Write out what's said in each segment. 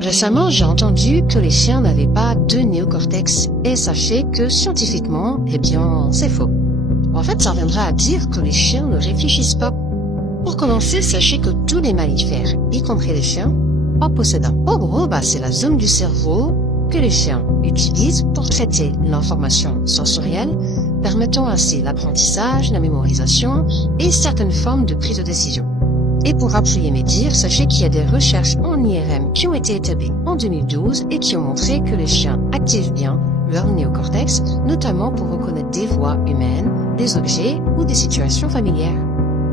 Récemment, j'ai entendu que les chiens n'avaient pas de néocortex et sachez que scientifiquement, c'est faux. En fait, ça reviendra à dire que les chiens ne réfléchissent pas. Pour commencer, sachez que tous les mammifères, y compris les chiens, en possèdent un. En gros, c'est la zone du cerveau que les chiens utilisent pour traiter l'information sensorielle, permettant ainsi l'apprentissage, la mémorisation et certaines formes de prise de décision. Et pour appuyer mes dires, sachez qu'il y a des recherches en IRM qui ont été établies en 2012 et qui ont montré que les chiens activent bien leur néocortex, notamment pour reconnaître des voix humaines, des objets ou des situations familières.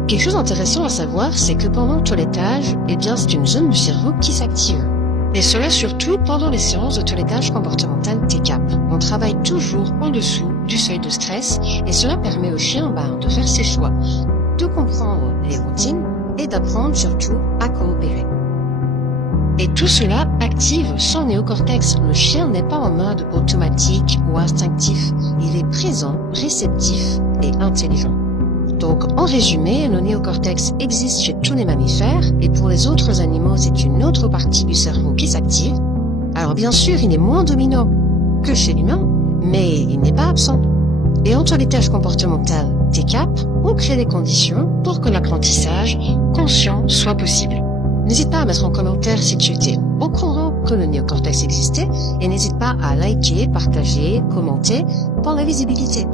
Quelque chose d'intéressant à savoir, c'est que pendant le toilettage, c'est une zone du cerveau qui s'active. Et cela surtout pendant les séances de toilettage comportemental TCAP. On travaille toujours en dessous du seuil de stress et cela permet au chien de faire ses choix, de comprendre les routines et d'apprendre surtout à coopérer. Et tout cela active son néocortex. Le chien n'est pas en mode automatique ou instinctif. Il est présent, réceptif et intelligent. Donc, en résumé, le néocortex existe chez tous les mammifères et pour les autres animaux, c'est une autre partie du cerveau qui s'active. Alors bien sûr, il est moins dominant que chez l'humain, mais il n'est pas absent. Et en toilettage comportemental TCAP, on crée des conditions pour que l'apprentissage conscient soit possible. N'hésite pas à mettre en commentaire si tu étais au courant que le néocortex existait et n'hésite pas à liker, partager, commenter pour la visibilité.